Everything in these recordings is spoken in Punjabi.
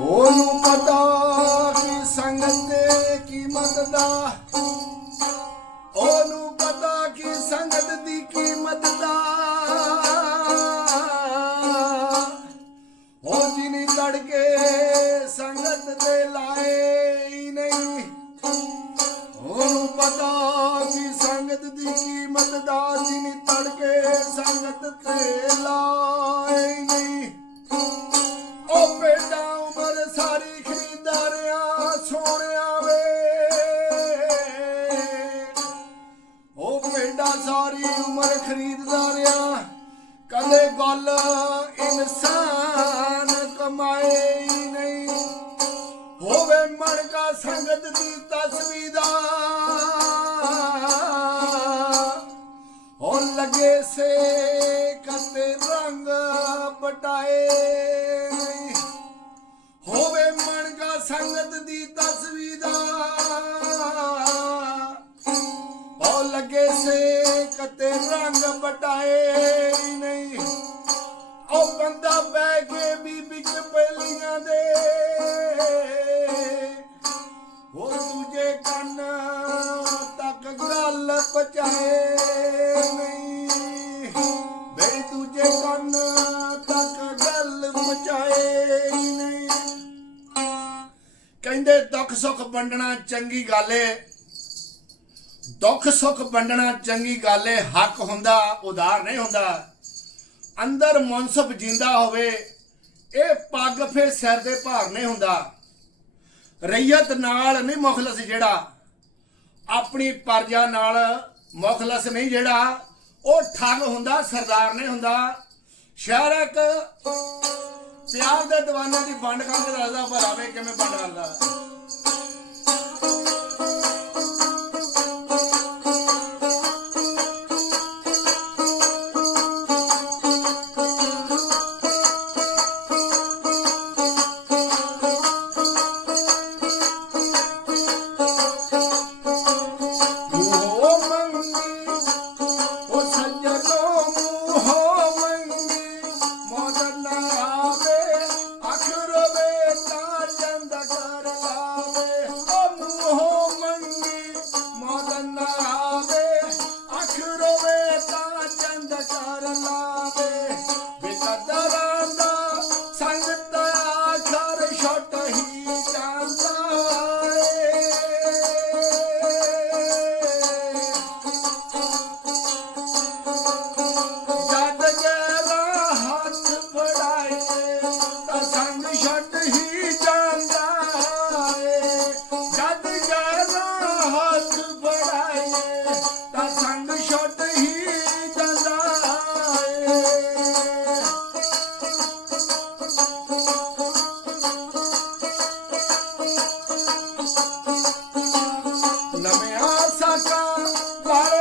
ਉਹਨੂੰ ਪਤਾ ਕਿ ਸੰਗਤ ਦੇ ਕੀਮਤ ਦਾ ਉਹਨੂੰ ਪਤਾ ਕਿ ਸੰਗਤ ਦੀ ਕੀਮਤ ਦਾ ਉਹ ਜਿਨੀ ਤੜਕੇ ਸੰਗਤ ਦੇ ਲਾਏ ਨਹੀਂ ਉਹਨੂੰ ਪਤਾ ਕਿ ਸੰਗਤ ਦੀ ਕੀਮਤ ਦਾ ਜਿਨੀ ਤੜਕੇ ਸੰਗਤ ਤੇ ਲਾ ਲਗੇ ਸੇ ਰੰਗ ਪਟਾਏ ਹੋਵੇ ਮਨ ਕਾ ਸੰਗਤ ਦੀ ਤਸਵੀਰ ਹੋ ਲੱਗੇ ਸੇ ਕਤੇ ਹੀ ਨਹੀਂ ਕਹਿੰਦੇ ਦੁੱਖ ਸੁੱਖ ਵੰਡਣਾ ਚੰਗੀ ਗੱਲ ਏ। ਦੁੱਖ ਸੁੱਖ ਵੰਡਣਾ ਚੰਗੀ ਗੱਲ ਏ, ਹੱਕ ਹੁੰਦਾ, ਉਧਾਰ ਨਹੀਂ ਹੁੰਦਾ। ਅੰਦਰ ਮਨਸਬ ਜਿੰਦਾ ਹੋਵੇ, ਇਹ ਪੱਗ ਫੇ ਸਿਰ ਦੇ ਭਾਰ ਨਹੀਂ ਹੁੰਦਾ। ਰਈਅਤ ਨਾਲ ਨਹੀਂ ਮੁਖਲਸ ਜਿਹੜਾ। ਆਪਣੀ ਪਰਜਾ ਨਾਲ ਮੁਖਲਸ ਨਹੀਂ ਜਿਹੜਾ। ਉਹ ਠੱਗ ਹੁੰਦਾ, ਸਰਦਾਰ ਨਹੀਂ ਹੁੰਦਾ। ਸ਼ਹਿਰ ਇੱਕ ਪਿਆਰ ਦੇ ਦੀਵਾਨਾਂ ਦੀ ਵੰਡ ਕਰਕੇ ਦੱਸਦਾ ਭਰਾਵੇ ਕਿਵੇਂ ਵੰਡ ਕਰਦਾ। para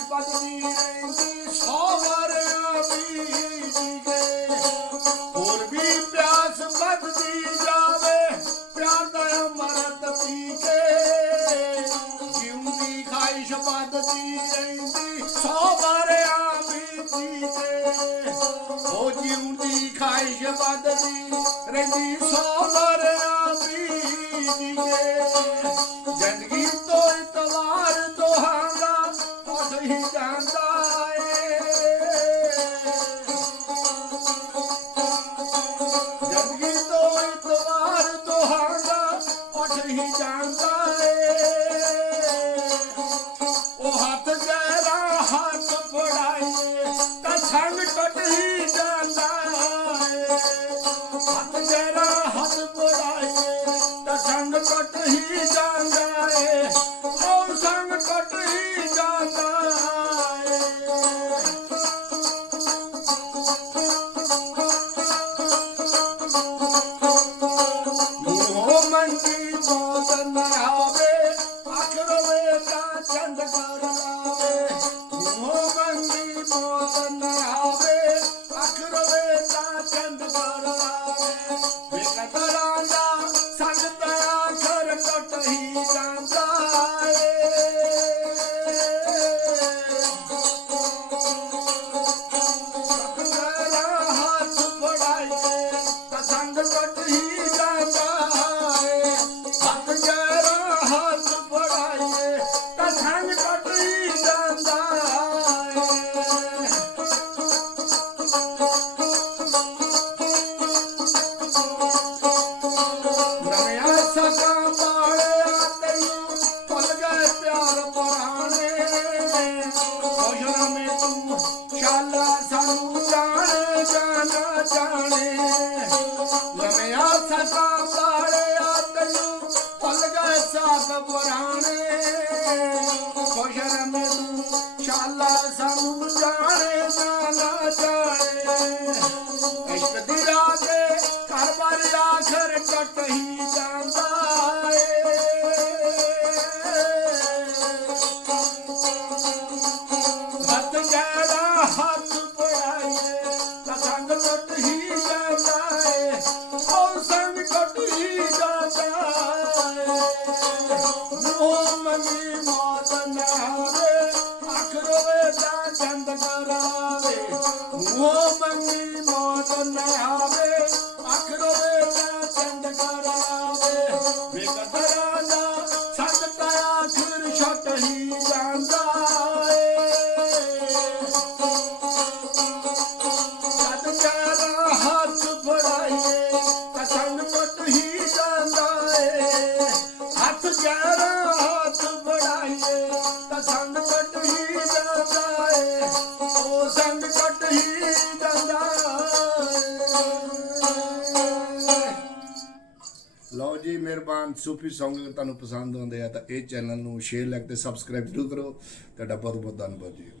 ਪਤਨੀ ਰਹਿੰਦੀ ਸੋਵਰਿਆ ਵੀ ਜੀਵੇ ਹੋਰ ਵੀ ਪਿਆਸ ਵੱਧਦੀ ਜਾਵੇ ਪਿਆਰ ਦਾ ਅਮਰਤ ਪੀ ਕੇ ਜਿਉਂਦੀ ਖਾਇਸ਼ ਵੱਧਦੀ ਰਹਿੰਦੀ ਸੋਵਰਿਆ ਵੀ ਜੀਵੇ ਉਹ ਜਿਉਂਦੀ ਖਾਇਸ਼ ਵੱਧਦੀ ਰਹਿੰਦੀ ਸੋਵਰਿਆ ਵੀ ਜੀਵੇ ਜ਼ਿੰਦਗੀ ਤੋਂ ਇਤਵਾ लट ही जाता है ਹਮ ਜਾਣੇ ਨਾ ਨਾ ਜਾਣੇ। ਇਸ਼ਕ ਦੀ ਰਾਜੇ ਘਰ ਬਾਰ ਆਖਰ ਕੱਟ ਹੀ ਜਾਂਦਾ ਏ। ਮਤ ਜਾਣਾ ਹੱਥ ਪੜਾਈਏ, ਤਾਂ ਸੰਗ ਟੁੱਟ ਹੀ ਜਾਂਦਾ ਏ। ਔਰ ਸੰਗ ਟੁੱਟ ਹੀ ਜਾਂਦਾ ਏ। ਮੋਹ ਮੰਗੀ ਮਾਤ ਨਾ ਰੇ ਚੰਦ ਡਰਾਵੇ ਮੂੰਹੋਂ ਮੰਗੀ ਮੌਤ ਨਾ ਆਵੇ ਅੱਖ ਰੋਵੇ ਚੰਦ ਡਰਾਵੇ ਵੇ ਕਦਰਾਂ ਨਾ ਮਿਹਰਬਾਨ। ਸੂਫੀ Song ਤੁਹਾਨੂੰ ਪਸੰਦ ਆਉਂਦੇ ਆ ਤਾਂ ਇਹ ਚੈਨਲ ਨੂੰ ਸ਼ੇਅਰ ਲਾਈਕ ਤੇ ਸਬਸਕ੍ਰਾਈਬ ਜ਼ਰੂਰ ਕਰੋ। ਤੁਹਾਡਾ ਬਹੁਤ ਬਹੁਤ ਧੰਨਵਾਦ ਜੀ।